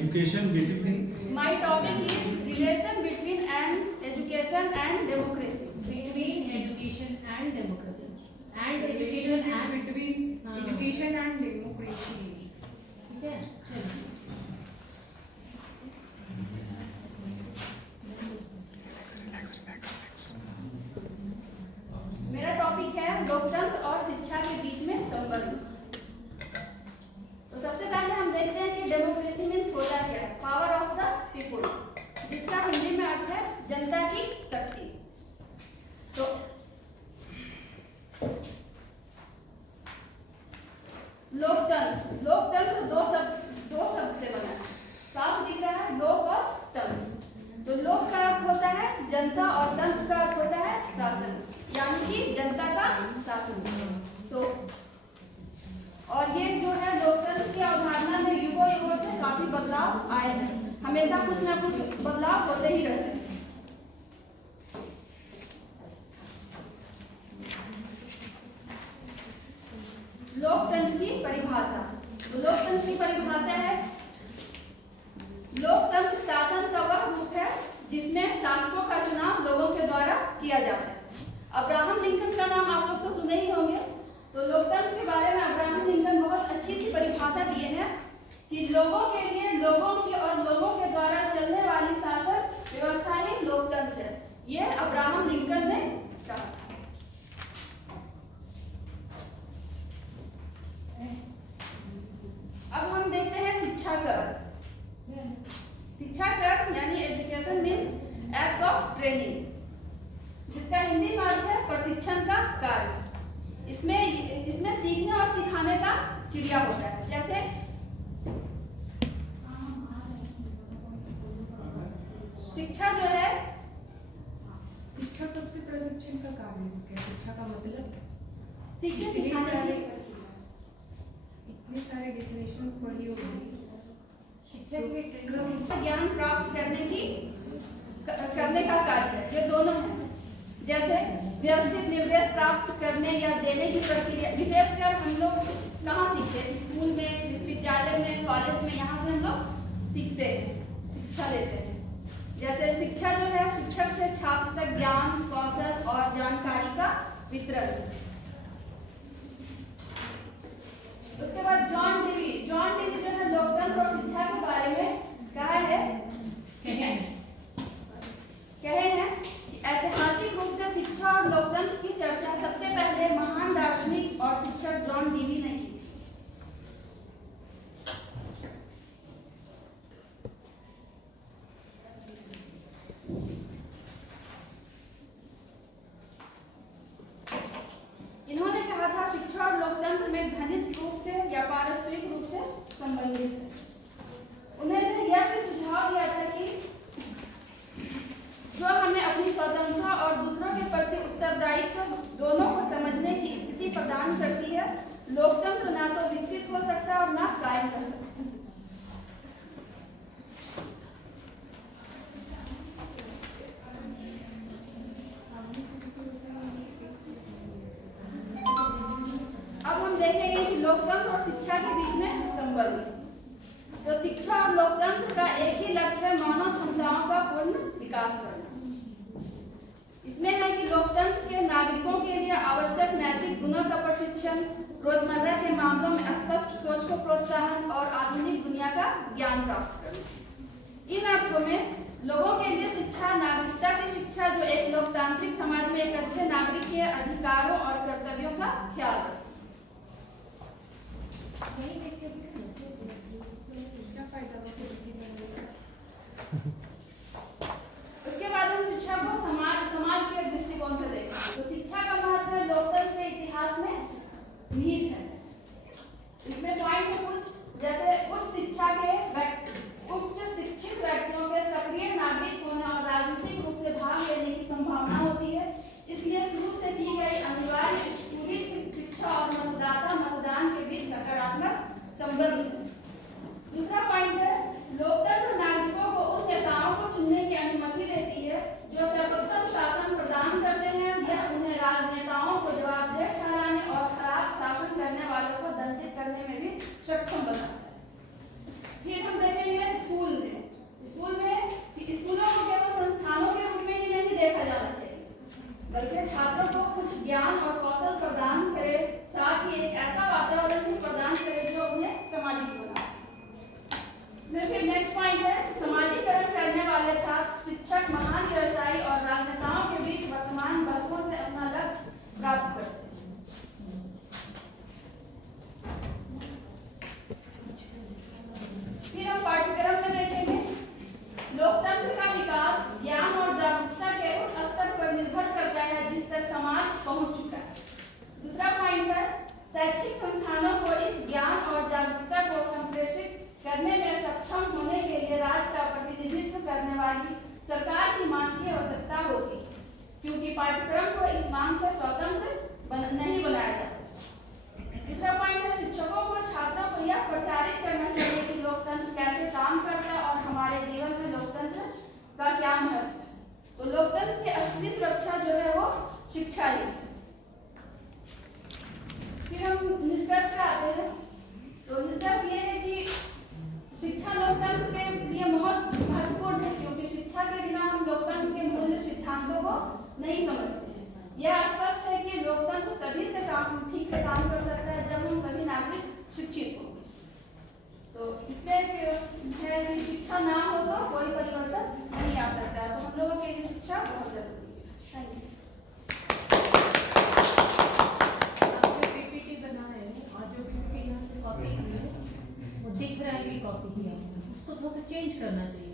education between My topic is relation between an education and democracy. Between education and democracy. And Relationship education between हाँ. education and democracy. ठीक है चलो. मेरा topic है लोकतंत्र और शिक्षा के बीच में संबंध. तो सबसे पहले हम देखते हैं कि डेमोक्रेसी मीन्स होता क्या है. पावर ऑफ द पीपुल, जिसका हिंदी में अर्थ है जनता की शक्ति. तो लोकतंत्र दो शब्द से बना है. साफ दिख रहा है, लोक और तंत्र. तो लोक का अर्थ होता है जनता और तंत्र का अर्थ होता है शासन, यानी कि जनता का शासन. तो और ये जो है लोकतंत्र की अवधारणा में युगों से काफी बदलाव आए हैं. हमेशा कुछ ना कुछ बदलाव होते ही रहते हैं. लोकतंत्र की परिभाषा. लोकतंत्र की परिभाषा है, लोकतंत्र शासन का वह रूप है जिसमें शासकों का चुनाव लोगों के द्वारा किया जाता है. अब्राहम लिंकन का नाम आप लोग तो सुने ही होंगे. तो लोकतंत्र के बारे में अब्राहम लिंकन बहुत अच्छी सी परिभाषा दिए हैं कि लोगों के लिए लोगों की और लोगों के द्वारा चलने वाली शासन व्यवस्था ही लोकतंत्र है. ये अब्राहम लिंकन ने कहा. अब हम देखते हैं शिक्षा का अर्थ. शिक्षा का अर्थ यानी education means act of training, जिसका हिंदी में अर्थ है प्रशिक्षण का कार्य. इसमें सीखने और सिखाने का क्रिया होता है. जैसे शिक्षा जो है, शिक्षा कब से प्रशिक्षण का कार्य हो गया? शिक्षा का मतलब सीखने सिखाने की. इतने सारे डेफिनेशंस पढ़ी होगी. ज्ञान प्राप्त करने का कार्य है. ये दोनों हैं. जैसे व्यवस्थित निर्देश प्राप्त करने या देने की प्रक्रिया, विशेषकर हम लोग कहाँ सीखते हैं? स्कूल में, विश्वविद्यालय में, कॉलेज में. यहाँ से हम लोग सीखते हैं, शिक्षा लेते हैं. जैसे शिक्षा जो है, शिक्षक से छात्र तक ज्ञान, कौशल और जानकारी का वितरण. उसके बाद जॉन डीवी जो है लोकतंत्र और शिक्षा के बारे में कहे हैं कि ऐतिहासिक रूप से शिक्षा और लोकतंत्र की चर्चा सबसे पहले महान दार्शनिक और शिक्षक जॉन डीवी ने की. इन्होंने कहा था शिक्षा और लोकतंत्र में घनिष्ठ रूप से या पारस्परिक रूप से संबंधित है. उन्होंने यह भी सुझाव दिया था कि जो हमें अपनी स्वतंत्रता और दूसरों के प्रति उत्तरदायित्व दोनों को समझने की स्थिति प्रदान करती है. लोकतंत्र ना तो विकसित हो सकता और ना कायम कर सकता. अब हम देखेंगे कि लोकतंत्र और शिक्षा के बीच में संबंध. तो शिक्षा और लोकतंत्र का एक ही लक्ष्य है मानव क्षमताओं का पूर्ण विकास करना. इसमें है कि लोकतंत्र के नागरिकों के लिए आवश्यक नैतिक गुणों का प्रशिक्षण, रोजमर्रा के मामलों में स्पष्ट सोच को प्रोत्साहन और आधुनिक दुनिया का ज्ञान प्राप्त करना. इन अर्थों में लोगों के लिए शिक्षा नागरिकता की शिक्षा जो एक लोकतांत्रिक समाज में एक अच्छे नागरिक के अधिकारों और कर्तव्यों का ख्याल रखती. क्या फायदा होगा? उसके बाद हम शिक्षा को समाज के दृष्टिकोण से देखें. तो शिक्षा का महत्व लोकतंत्र के इतिहास में निहित है. इसमें पॉइंट कुछ जैसे उच्च शिक्षित व्यक्तियों के सक्रिय नागरिक होने और राजनीतिक रूप से भाग लेने की संभावना होती है. इसलिए शुरू से की गई अनिवार्य स्कूली शिक्षा और मतदान के बीच सकारात्मक संबंध शैक्षिक संस्थानों को इस ज्ञान और जागरूकता को संप्रेषित करने में सक्षम होने के लिए राज्य का प्रतिनिधित्व करने वाली सरकार की मांग की आवश्यकता होगी, क्योंकि पाठ्यक्रम को इस मांग से स्वतंत्र नहीं बनाया जा सकता। दूसरा पॉइंट है, शिक्षकों को छात्रों को यह प्रचारित करना चाहिए कि लोकतंत्र कैसे काम करता है और हमारे जीवन में लोकतंत्र का क्या महत्व है। तो लोकतंत्र की असली सुरक्षा जो है वो शिक्षा ही है। फिर हम निष्कर्ष पर आते हैं। तो निष्कर्ष ये है कि शिक्षा लोकतंत्र के लिए बहुत महत्वपूर्ण है, क्योंकि शिक्षा के बिना हम लोकतंत्र के मूल सिद्धांतों को नहीं समझते हैं। यह स्पष्ट है कि लोकतंत्र तभी से ठीक से काम कर सकता है जब हम सभी नागरिक शिक्षित होंगे। तो इसलिए है कि शिक्षा ना हो तो कोई परिवर्तन नहीं आ सकता। तो हम लोगों के लिए शिक्षा बहुत जरूरी है। Thank you. आपने पीपीटी बना है और जो पीपीटी यहाँ से कॉपी की है वो दिख रहा है कि कॉपी किया, उसको थोड़ा सा चेंज करना चाहिए।